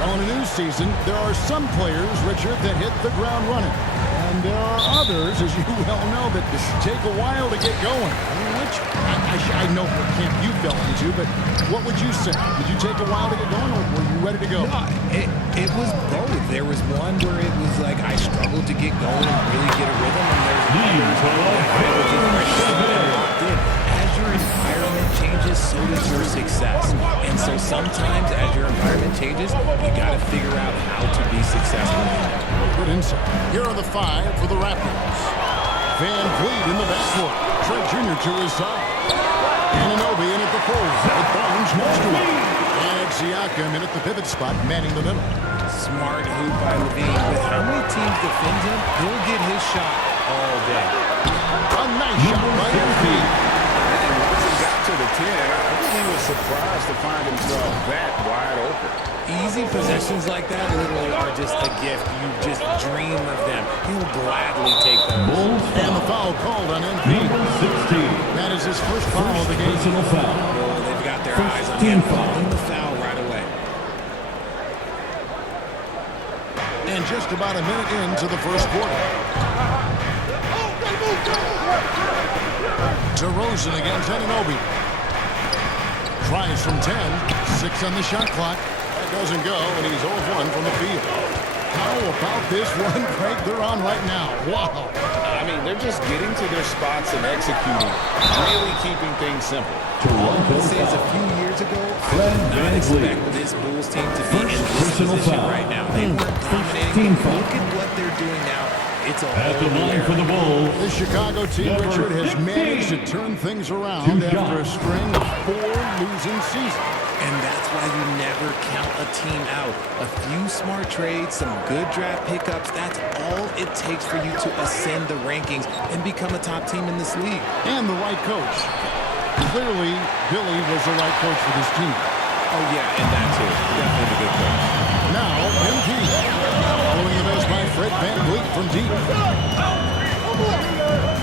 Well, in a new season, there are some players, Richard, that hit the ground running. And there are others, as you well know, that take a while to get going. Which I know what camp you fell into, but what would you say? Did you take a while to get going, or were you ready to go? No, it was both. There was one where it was like I struggled to get going and really get a rhythm, and there's others that I was just ready to get locked in. As your environment changes, so does your success. And so sometimes as your environment changes, you got to figure out how to be successful. Good insight. Here are the 5 for the Raptors. Van Vliet in the backcourt. Trent Jr. to his side. Anunoby in at the 4 with Barnes most to him. And Siakam in at the pivot spot, manning the middle. Smart hoop by Levine. With how many teams defend him, he'll get his shot all day. A nice shot by MP. And once he got to the 10, I think he was surprised to find himself that wide open. Easy possessions like that literally are just a gift. You just dream of them. He'll gladly take those. And the foul called on MP. That is his first foul of the game. Oh, they've got their eyes on him, calling the foul right away. And just about a minute into the first quarter. DeRozan against Anunoby. Tries from 10. 6 on the shot clock. That doesn't go, and he's 0-1 from the field. How about this one break they're on right now? Wow. I mean, they're just getting to their spots and executing, really keeping things simple. This is a few years ago, I did not expect this Bulls team to be in this position right now. They were dominating. Look at what they're doing now. It's a at the line for the Bulls. The Chicago team, Richard, has managed to turn things around after a string of 4 losing seasons. And that's why you never count a team out. A few smart trades, some good draft pickups, that's all it takes for you to ascend the rankings and become a top team in this league. And the right coach. Clearly, Billy was the right coach for this team. Oh, yeah, and that too. Definitely the good coach. Now, MP. Following the miss by Fred Van Vliet from deep.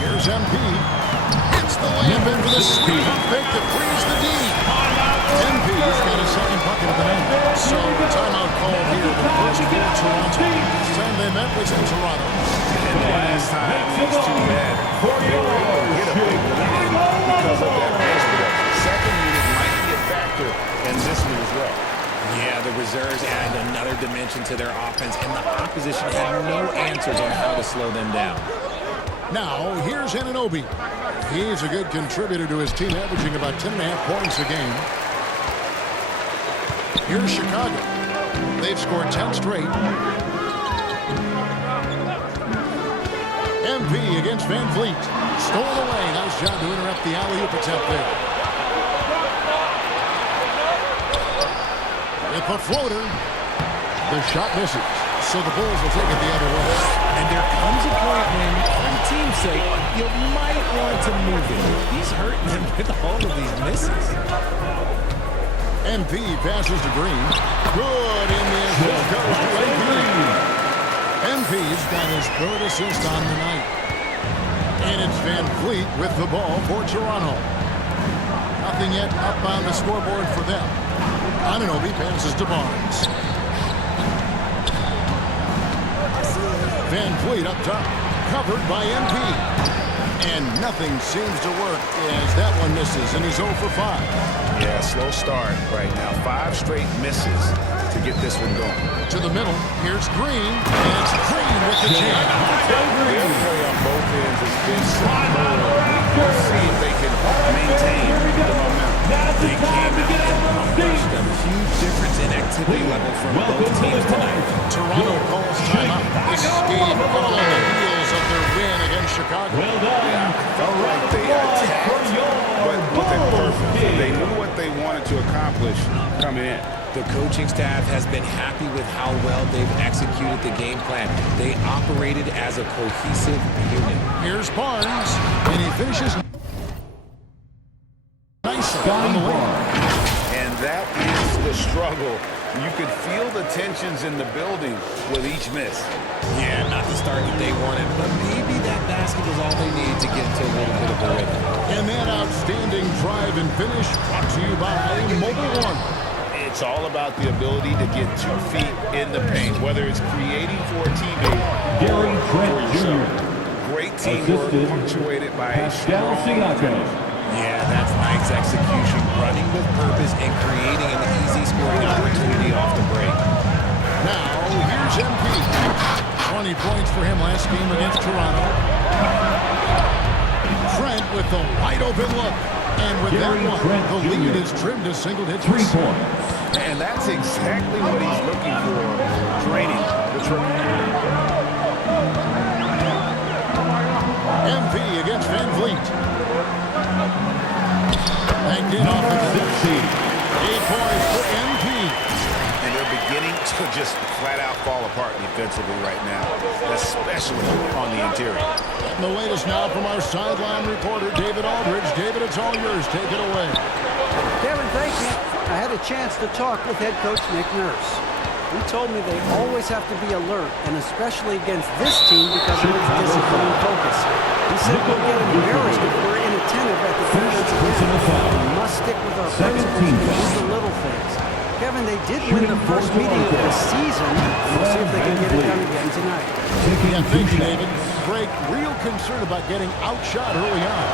Here's MP. Hits the layup in for the sweep fake that frees the D. MP's got a second bucket of the night. So, timeout called here. The first for Toronto. Last time they met was in Toronto. And the last time these two met, they were able to get a big lead because of that bench production. Second unit might be a factor in this one as well. Yeah, the reserves added another dimension to their offense, and the opposition had no answers on how to slow them down. Now, here's Anunoby. He's a good contributor to his team, averaging about 10.5 points a game. Here's Chicago. They've scored 10 straight. MV against Van Vliet. Stolen away. Nice job to interrupt the alley-oop attempt there. With a floater, the shot misses. So the Bulls will take it the other way. And there comes a point when, for the team's sake, you might want to move it. He's hurting them with all of these misses. MP passes to Green. Good in the assist goes to MP. MP's got his 3rd assist on the night. And it's Van Vliet with the ball for Toronto. Nothing yet up on the scoreboard for them. Anunoby passes to Barnes. Van Vliet up top, covered by MP. And nothing seems to work as that one misses, and he's 0 for 5. Yeah, slow start right now. 5 straight misses to get this one going. To the middle, here's Green, and it's Green with the jam. The play on both ends has been superb. We'll see if they can maintain the momentum. They came out and punched a huge difference in activity level from both teams tonight. Toronto calls timeout. This game all on the heels of their win against Chicago. Well done. Yeah, felt like they attacked, but within purpose. They knew what they wanted to accomplish coming in. The coaching staff has been happy with how well they've executed the game plan. They operated as a cohesive unit. Here's Barnes, and he finishes nicely on the wing. And that is the struggle. You could feel the tensions in the building with each miss. Yeah, not the start that they wanted, but maybe that basket was all they needed to get into a little bit of a rhythm. And that outstanding drive and finish brought to you by Mobile One. It's all about the ability to get 2 feet in the paint, whether it's creating for a teammate Gary or Trent for yourself. Jr. Great teamwork Assisted punctuated by a strong Siakam. Yeah, that's nice execution, running with purpose and creating an easy scoring opportunity off the break. Now, here's MP. 20 points for him last game against Toronto. Trent with the wide open look. And with Gary that one, Trent the Jr. lead is trimmed to single digits. 3 points. And that's exactly what he's looking for, draining the triple. MP against Van Vliet. Backed in off the bench. 8 points for MP. And they're beginning to just flat out fall apart defensively right now, especially on the interior. And the latest now from our sideline reporter, David Aldridge. David, it's all yours. Take it away. Kevin, thank you. I had a chance to talk with head coach Nick Nurse. He told me they always have to be alert, and especially against this team because of its discipline and focus. He said we'll get embarrassed if we're inattentive at the defensive end. We must stick with our principles and do the little things. Kevin, they did win the first meeting of the season. We'll see if they can get it done again tonight. Yeah, thank you, David. Greg, real concerned about getting outshot early on.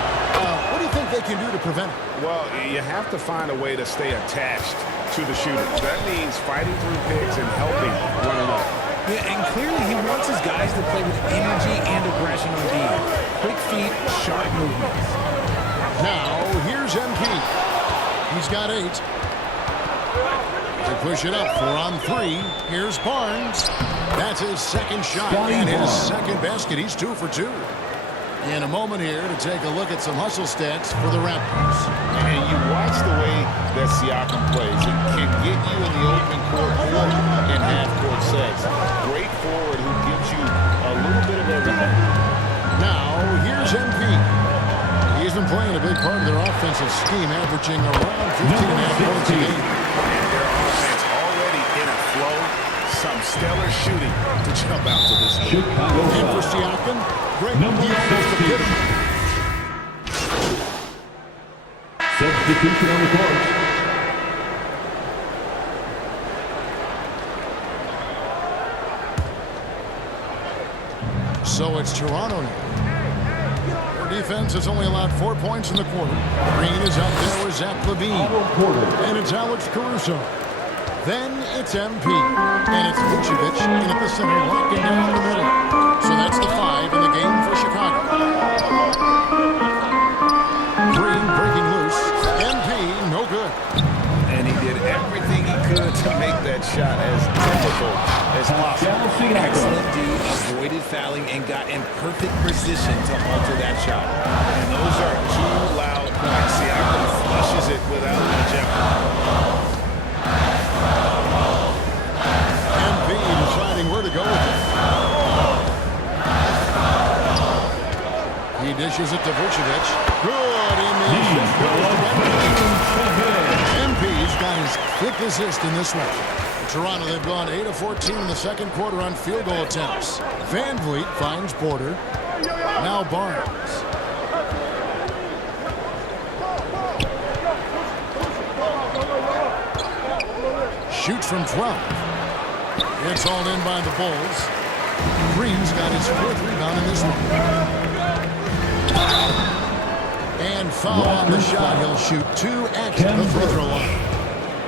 What do you think they can do to prevent it? Well, you have to find a way to stay attached to the shooters. That means fighting through picks and helping one another. Yeah, and clearly he wants his guys to play with energy and aggression on D. Quick feet, sharp movements. Now, here's MP. He's got 8. They push it up 4 on 3. Here's Barnes. That's his second shot and his second basket. He's 2 for 2. In a moment here to take a look at some hustle stats for the Raptors. And you watch the way that Siakam plays. It can get you in the open court or in half-court sets. Great forward who gives you a little bit of everything. Now, here's MP. He's been playing a big part of their offensive scheme, averaging around 15.5 points a game. And their offense already in a flow. Some stellar shooting to jump out to this league. And for Siakam, great Number 16. Substitution on the court. So it's Toronto now. Their defense has only allowed 4 points in the quarter. Green is out there with Zach LaVine. And it's Alex Caruso. Then it's MP. And it's Vucevic in at the center, locking down in the middle. So that's the 5 in the game for Chicago. Green breaking loose. MP, no good. And he did everything he could to make that shot as difficult as possible. Excellent D, avoided fouling and got in perfect position to alter that shot. And those are 2 loud points. Siakam flushes it without jeopardy. MP deciding where to go with it. He dishes it to Vucevic. Good in the MP's got his 5th assist in this one. Toronto, they've gone 8 of 14 in the second quarter on field goal attempts. Van Vliet finds Porter. Now Barnes. Shoots from 12. It's hauled in by the Bulls. Green's got his 4th rebound in this one. And foul on the shot. He'll shoot 2 at the free throw line.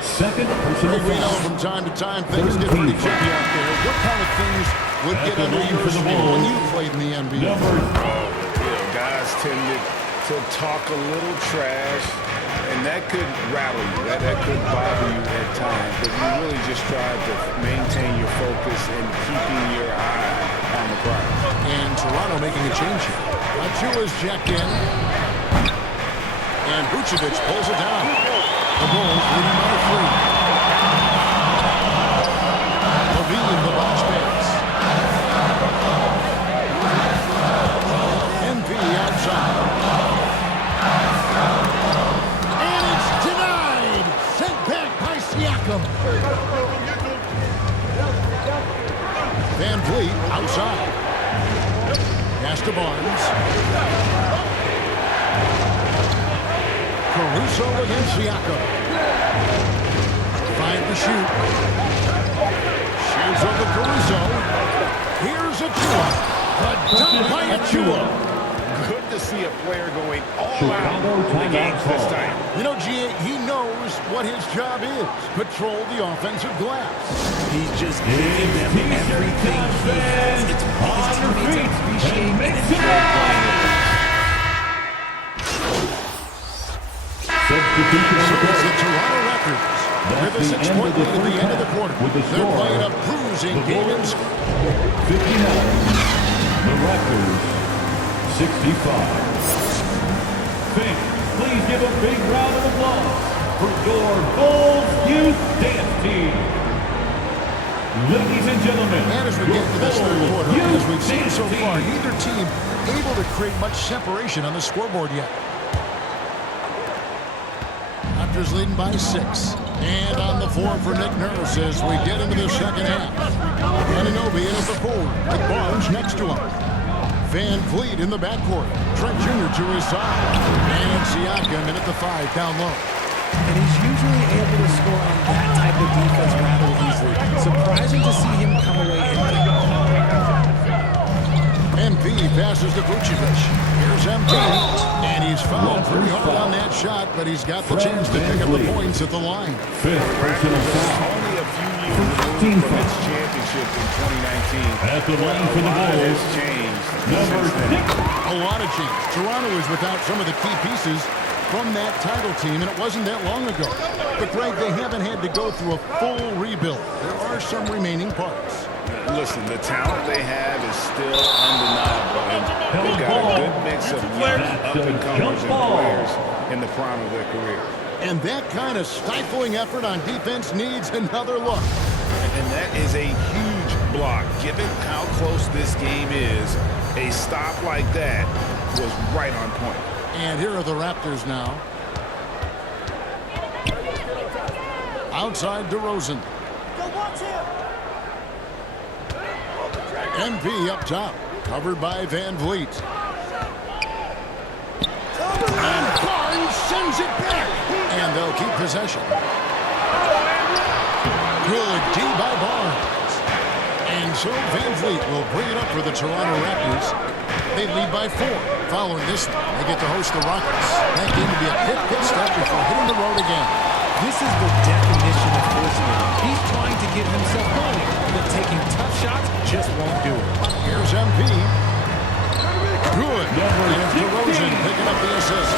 Second personal We know from time to time things get pretty tricky out there. What kind of things would get under your skin when you played in the NBA? Guys tended to talk a little trash, and that could rattle you. That could bother you at times. But you really just try to maintain your focus and keeping your eye on the prize. And Toronto making a change here. Achua's checked in. And Vucevic pulls it down. The Bulls leading by 3. LaVine, the box pass. MP outside. And it's denied. Sent back by Siakam. Van Vliet outside. Pass to Barnes. Caruso against Siakam. 5 to shoot. Shoots over Caruso. Here's Achua. The dunk by Achua. Good to see a player going all out in the games this time. You know, G.A., he knows what his job is. Control the offensive glass. He's just giving them everything he has. It's what his teammates appreciate and enjoy playing with him. Substitution on So the it's court. the Toronto Raptors. With a 6-point lead at the end of the quarter. They're playing a bruising game in score. 59. The Raptors, 65. Fans, please give a big round of applause for your Bulls Youth Dance Team. Ladies and gentlemen, And as we get to this third quarter, as we've seen so far, neither team able to create much separation on the scoreboard yet. Raptors leading by 6. And on the floor for Nick Nurse as we get into the second half. Anunoby in at the forward with Barnes next to him. Van Vliet in the backcourt. Trent Jr. to his side. And Siakam in at the 5 down low. And he's usually able to score on that type of defense rather easily. Surprising to see him come away empty. MP passes to Vucevic. Here's MP. And he's fouled pretty hard on that shot, but he's got the chance to pick up the points at the line. Fifth personal foul. Only a few years removed from its championship in 2019. At the line for the A lot has Bulls, changed number since then. 6. A lot of change. Toronto is without some of the key pieces from that title team, and it wasn't that long ago. But, Greg, they haven't had to go through a full rebuild. There are some remaining parts. Listen, the talent they have is still undeniable, and they've got a good mix of young up-and-comers and players in the prime of their career. And that kind of stifling effort on defense needs another look. And that is a huge block. Given how close this game is, a stop like that was right on point. And here are the Raptors now. Outside DeRozan. MP up top, covered by Van Vliet. And Barnes sends it back. And they'll keep possession. Good D by Barnes. And so Van Vliet will bring it up for the Toronto Raptors. They lead by 4. Following this, they get to host the Rockets. That game to be a quick pit stop before hitting the road again. This is the definition of forcing it. He's trying to get himself going, but taking tough shots just won't do it. Here's MP. Good. And DeRozan picking up the assist.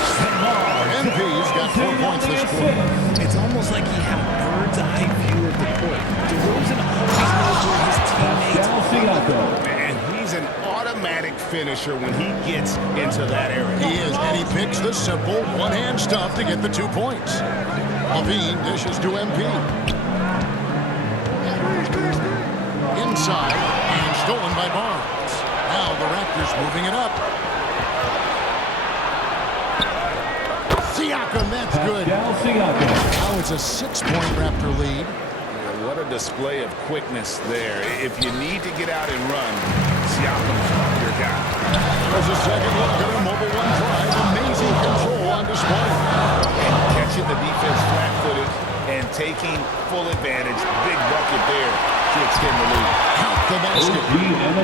MP's got 4 points this quarter. It's almost like he had a bird's eye view of the court. DeRozan always knows where his teammates are. And he's an automatic finisher when he gets into that area. He is, and he picks the simple one-hand stuff to get the 2 points. Levine dishes to MP. Inside, and stolen by Barnes. Now the Raptors moving it up. Siakam, that's good. Now it's a 6-point Raptor lead. Yeah, what a display of quickness there. If you need to get out and run, Siakam's your guy. There's a second look at a mobile 1 drive. Amazing control on display. And catching the defense flat-footed and taking full advantage. Big bucket there to extend the lead. Count the basket.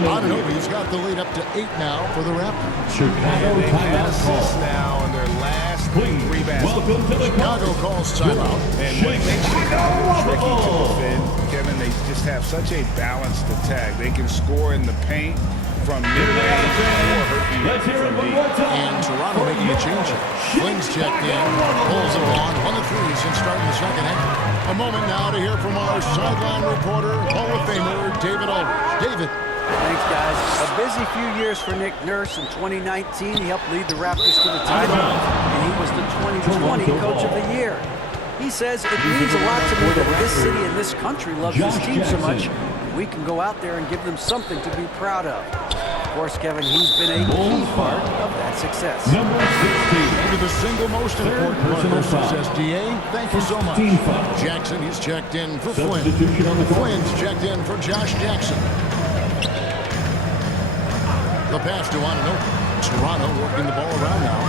Anunoby's got the lead up to 8 now for the Raptors. And they have assists now on their last 3 baskets. Chicago calls timeout. And what makes Chicago tricky to defend, Kevin, they just have such a balanced attack. They can score in the paint from mid-range or hurt you from deep. And Toronto making a change. Flynn's checked in, pulls it on, 1 of 3 since starting the second half. A moment now to hear from our sideline reporter, Hall of Famer David Aldridge. David. Thanks, guys. A busy few years for Nick Nurse. In 2019, he helped lead the Raptors to the title, and he was the 2020 Coach of the Year. He says it means a lot to me that this city and this country loves this team so much. We can go out there and give them something to be proud of. Of course, Kevin, he's been a key part of that success. Number 16. Maybe the single most important part of this SDA. Thank you so much. Jackson, he's checked in for Flynn. Flynn's checked in for Josh Jackson. The pass to Anunoby. Toronto working the ball around now.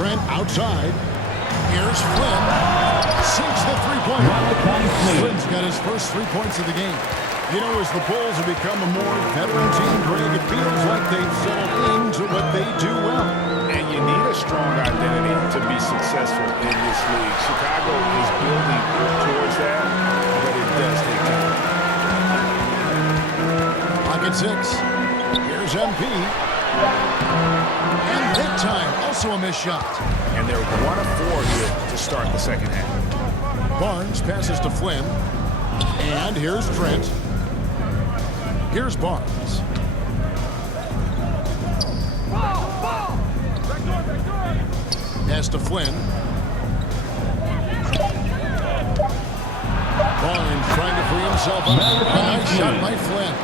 Trent outside. Here's Flynn. Sinks the three-pointer. Flynn's got his first 3 points of the game. You know, as the Bulls have become a more veteran team, Greg, it feels like they've settled into what they do well. And you need a strong identity to be successful in this league. Chicago is building towards that, but it does take time. Pocket 6. Here's MP. And that time, also a missed shot. And they're 1 of 4 here to start the second half. Barnes passes to Flynn. And here's Trent. Here's Barnes. Pass to Flynn. Barnes trying to free himself up. A nice shot by Flynn.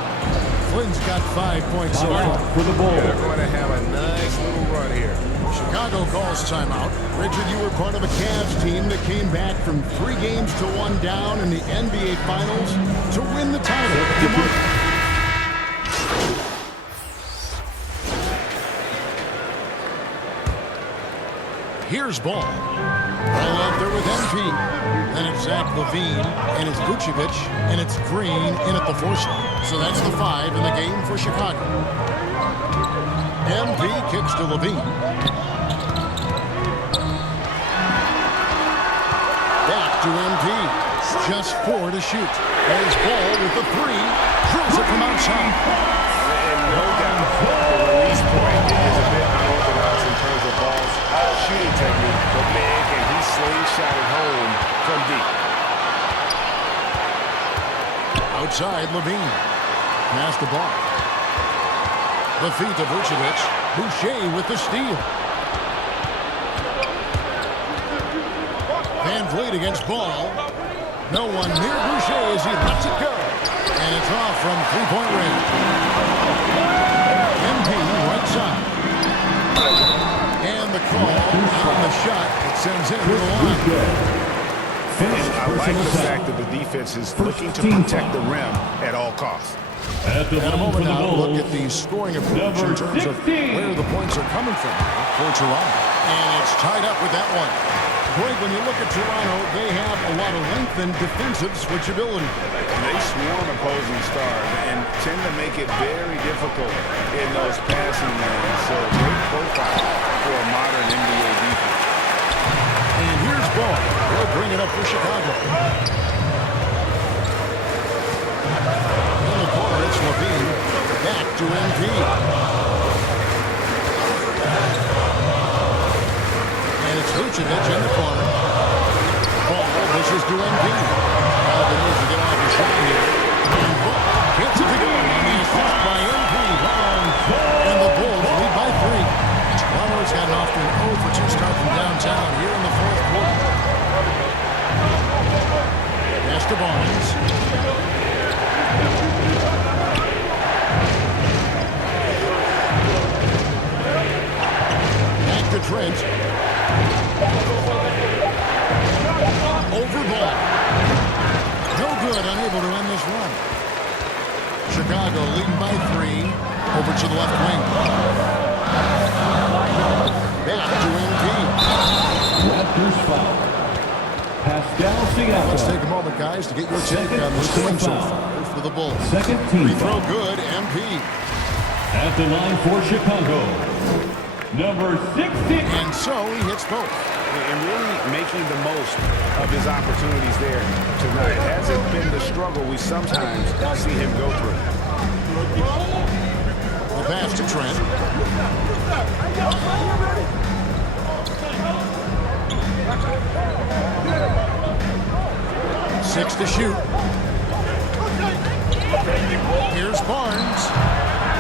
Flynn's got 5 points so far. For the Bulls. They're going to have a nice little run here. Chicago calls timeout. Richard, you were part of a Cavs team that came back from 3 games to 1 down in the NBA Finals to win the title. Here's Ball. Ball out there with MP. Then it's Zach LaVine, and it's Vucevic, and it's Green in at the 4 slot. So that's the 5 in the game for Chicago. MP kicks to LaVine. Back to MP. Just 4 to shoot. There's Ball with the 3. Drills it from outside. And no doubt, the release point is a bit unorthodox in terms of Ball's shooting technique, but man, can he slingshot it home from deep. Outside, LaVine. Pass the ball. The feed to Vucevic. Boucher with the steal. Van Vliet against Ball. No one near Boucher as he lets it go. And it's off from three-point range. MP right side. And the call on the shot. It sends him to the line. And I like the fact that the defense is looking to protect the rim at all costs. At the In a line for moment the now, Bulls. look at the scoring approach in terms of 16. where the points are coming from for Toronto. And it's tied up with that one. Greg, when you look at Toronto, they have a lot of length and defensive switchability. They swarm opposing stars and tend to make it very difficult in those passing lanes. So great profile for a modern NBA defense. And here's Ball. He'll bring it up for Chicago. In the corner, it's LaVine. Back to MP. And it's Vucevic in the corner. Ball pushes to MP. Alvin needs to get off the shot here. And Ball gets it to go on the assist by MP. And the Bulls lead by 3. Toronto's gotten off to an 0 for 2 start from downtown here in the 4th quarter. Pass to Barnes. Back to Trent. Over Ball. No good, unable to end this run. Chicago leading by 3. Over to the left wing. Back to MP. Raptors foul. Pascal Siakam. Let's take a moment, guys, to get your take on the scoring so far for the Bulls. Second team Free throw foul. good, MP. At the line for Chicago, number 16. And so he hits both. And really making the most of his opportunities there tonight. Hasn't been the struggle we sometimes see him go through. The pass to Trent. Six to shoot. Here's Barnes.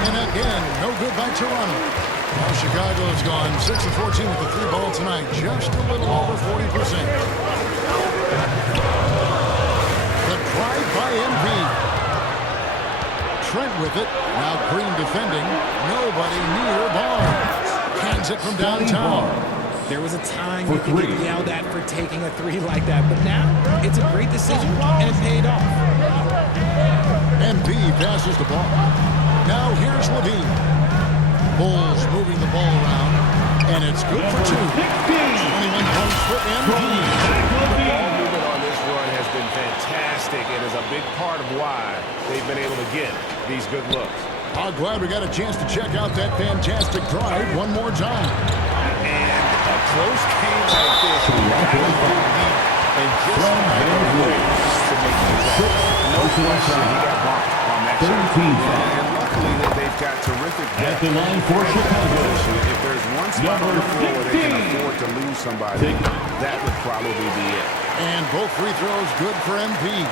And again, no good by Toronto. Now Chicago's gone 6 of 14 with the 3 ball tonight. Just a little over 40%. The drive by MP. Trent with it. Now Green defending. Nobody near Barnes. Hands it from downtown. There was a time you could get yelled at for taking a 3 like that, but now it's a great decision, and it paid off. MP passes the ball. Now here's LaVine. Bulls moving the ball around. And it's good for 2. 21 points for MP. Ball movement on this run has been fantastic and is a big part of why they've been able to get these good looks. I'm glad we got a chance to check out that fantastic drive one more time. And a close game like this, and just find ways to make things happen. No question he got bumped on that shot. And luckily that they've got terrific depth. At the line for Chicago. If there's one spot on the floor where they can afford to lose somebody, that would probably be it. And both free throws good for MP.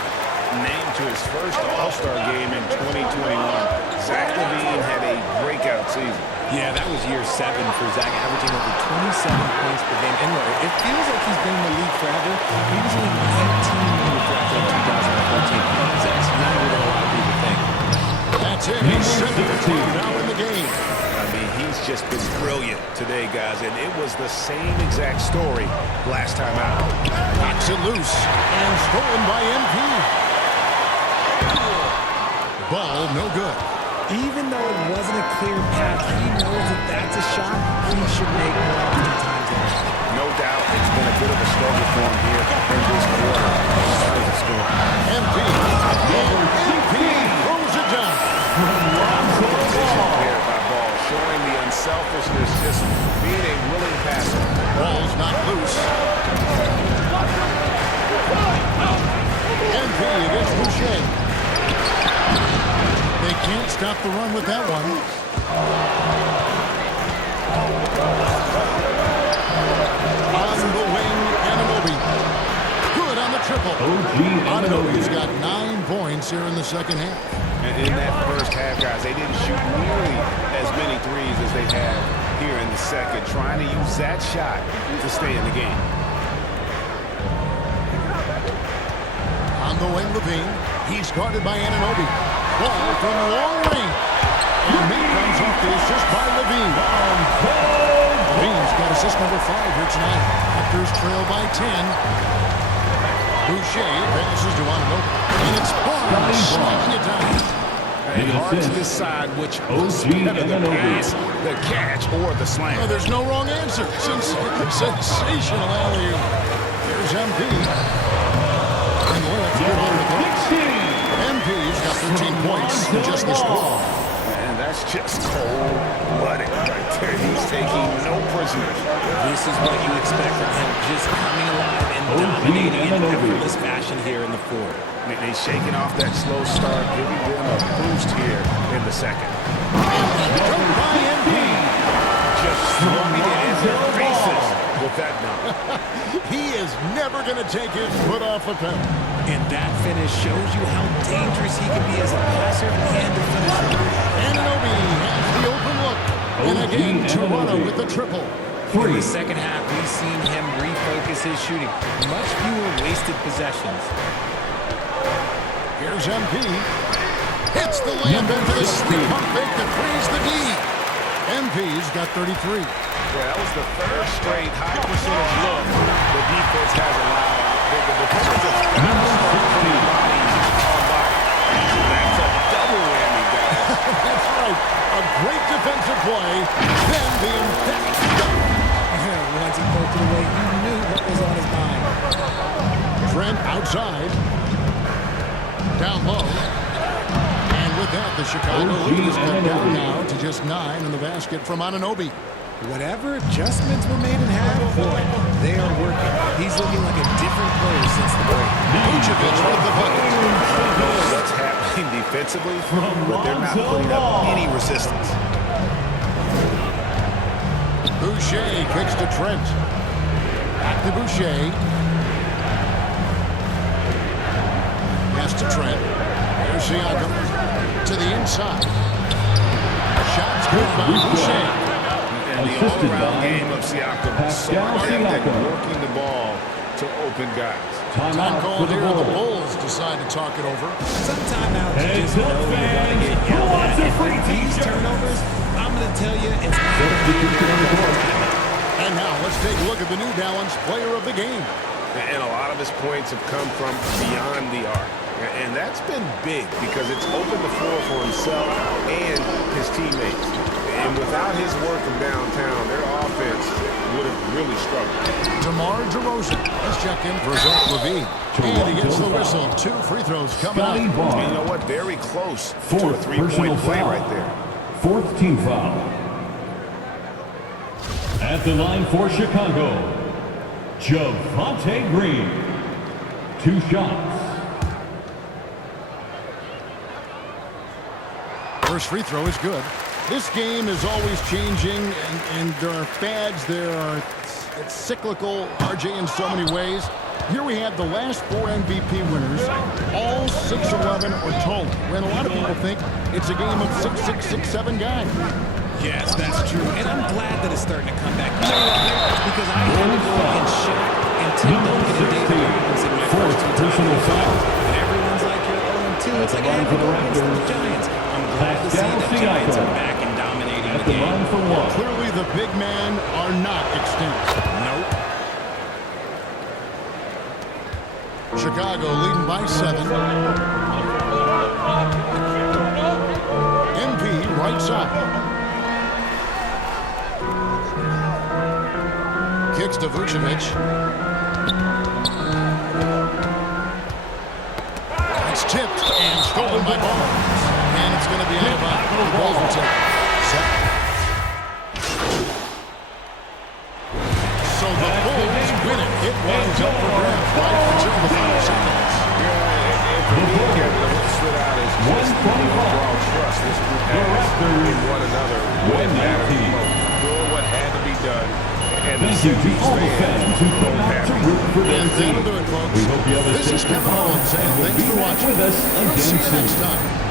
Named to his first All-Star game in 2021, Zach LaVine had a breakout season. Yeah, that was year 7 for Zach, averaging over 27 points per game. And look, it feels like he's been in the league forever. He was only 19 when he was drafted in 2014. Zach's younger than a lot of people think. That's it. He's 17 now in the game. I mean, he's just been brilliant today, guys, and it was the same exact story last time out. Knocks it loose and stolen by MP. Ball no good. Even though it wasn't a clear path, he knows that that's a shot he should make more often times than not. No doubt it's been a bit of a struggle for him here in this quarter. Starting to score. MP. And MP throws it down. Position here by Ball, showing the unselfishness, just being a willing passer. Ball's not loose. MP against Boucher. They can't stop the run with that one. On the wing, Anunoby. Good on the triple. Anunoby's got 9 points here in the second half. And in that first half, guys, they didn't shoot nearly as many threes as they have here in the second, trying to use that shot to stay in the game. On the wing, LaVine. He's guarded by Anunoby. Ball from long range. And Mee comes off the assist by LaVine. LaVine's got assist number 5 here tonight. Raptors trail by 10. Boucher passes to Anunoby. And it's Barnes slamming it down. And hard to decide which was better, the pass, the catch, or the slam. Well, there's no wrong answer. Sensational alley-oop. Here's MP. And left, good on the glass. MP's got 13 points in just this quarter. And that's just cold-blooded right there. He's taking no prisoners. This is what you expect from him, just coming alive and dominating in effortless fashion here in the fourth. He's shaking off that slow start, giving them a boost here in the second. Jumped by MP. Just throwing it in their faces with that number. He is never going to take his foot off the pedal. And that finish shows you how dangerous he can be as a passer and a finisher. Anunoby has the open look. And again, Toronto with the triple. In the second half, we've seen him refocus his shooting. Much fewer wasted possessions. Here's MP. Hits the layup into the spin pump fake that frees the D. MP's got 33. Yeah, that was the third straight high percentage look the defense has allowed. The defensive that's a double whammy, guys. That's right. A great defensive play. Then the emphatic dunk. Once he poked it away, you knew what was on his mind. Trent outside. Down low. And with that, the Chicago lead is cut down now to just 9 in the basket from Anunoby. Whatever adjustments were made in half, boy, they are working. He's looking like a different player since the break. Vucevic with the bucket. What's happening defensively, but they're not putting up any resistance. Boucher kicks to Trent. Back to Boucher. Pass to Trent. There's Siakam. To the inside. Shots good by Boucher. And the all-around game of Siakam. Smart at working the ball to open guys. Time called here. The Bulls decide to talk it over. Some timeouts you just know you're going to get yelled at. And with these turnovers, I'm going to tell you it's not going to be a timeout. And now let's take a look at the New Balance player of the game. And a lot of his points have come from beyond the arc. And that's been big because it's opened the floor for himself and his teammates. And without his work from downtown, their offense really struggled. DeMar DeRozan has checked in for Zach LaVine. And he gets the whistle. 2 free throws coming up. And you know what? Very close to a three-point play right there. 4th team foul. At the line for Chicago, Javonte Green. 2 shots. First free throw is good. This game is always changing, and there are fads. It's cyclical, RJ, in so many ways. Here we have the last 4 MVP winners, all 6'11" or taller. When a lot of people think it's a game of 6'6", 6'7" guys. Yes, that's true. And I'm glad that it's starting to come back. You know what? It's because I had to go against Shaq and Tim Duncan and David Robinson in my first 2 personal fouls. And everyone's like, you're 0-2. It's like, I had to go against the Giants. I'm glad to see the Giants are back and dominating the game. Clearly, the big men are not extinct. Nope. Chicago leading by 7. MP right side. Kicks to Vucevic. It's tipped and stolen by Barnes. And it's going to be out of bounds. The Bulls will take it. So the Bulls win it. It winds up for grabs right until the final seconds. And for me, Kevin, what stood out is just the overall trust this group has in one another. What mattered most. Doing what had to be done. And Thank you to all the fans who come out to root for their And team. that'll do it, folks. We hope you have a This is safe Kevin Owens saying thanks for watching. with us We'll see again you soon. next time.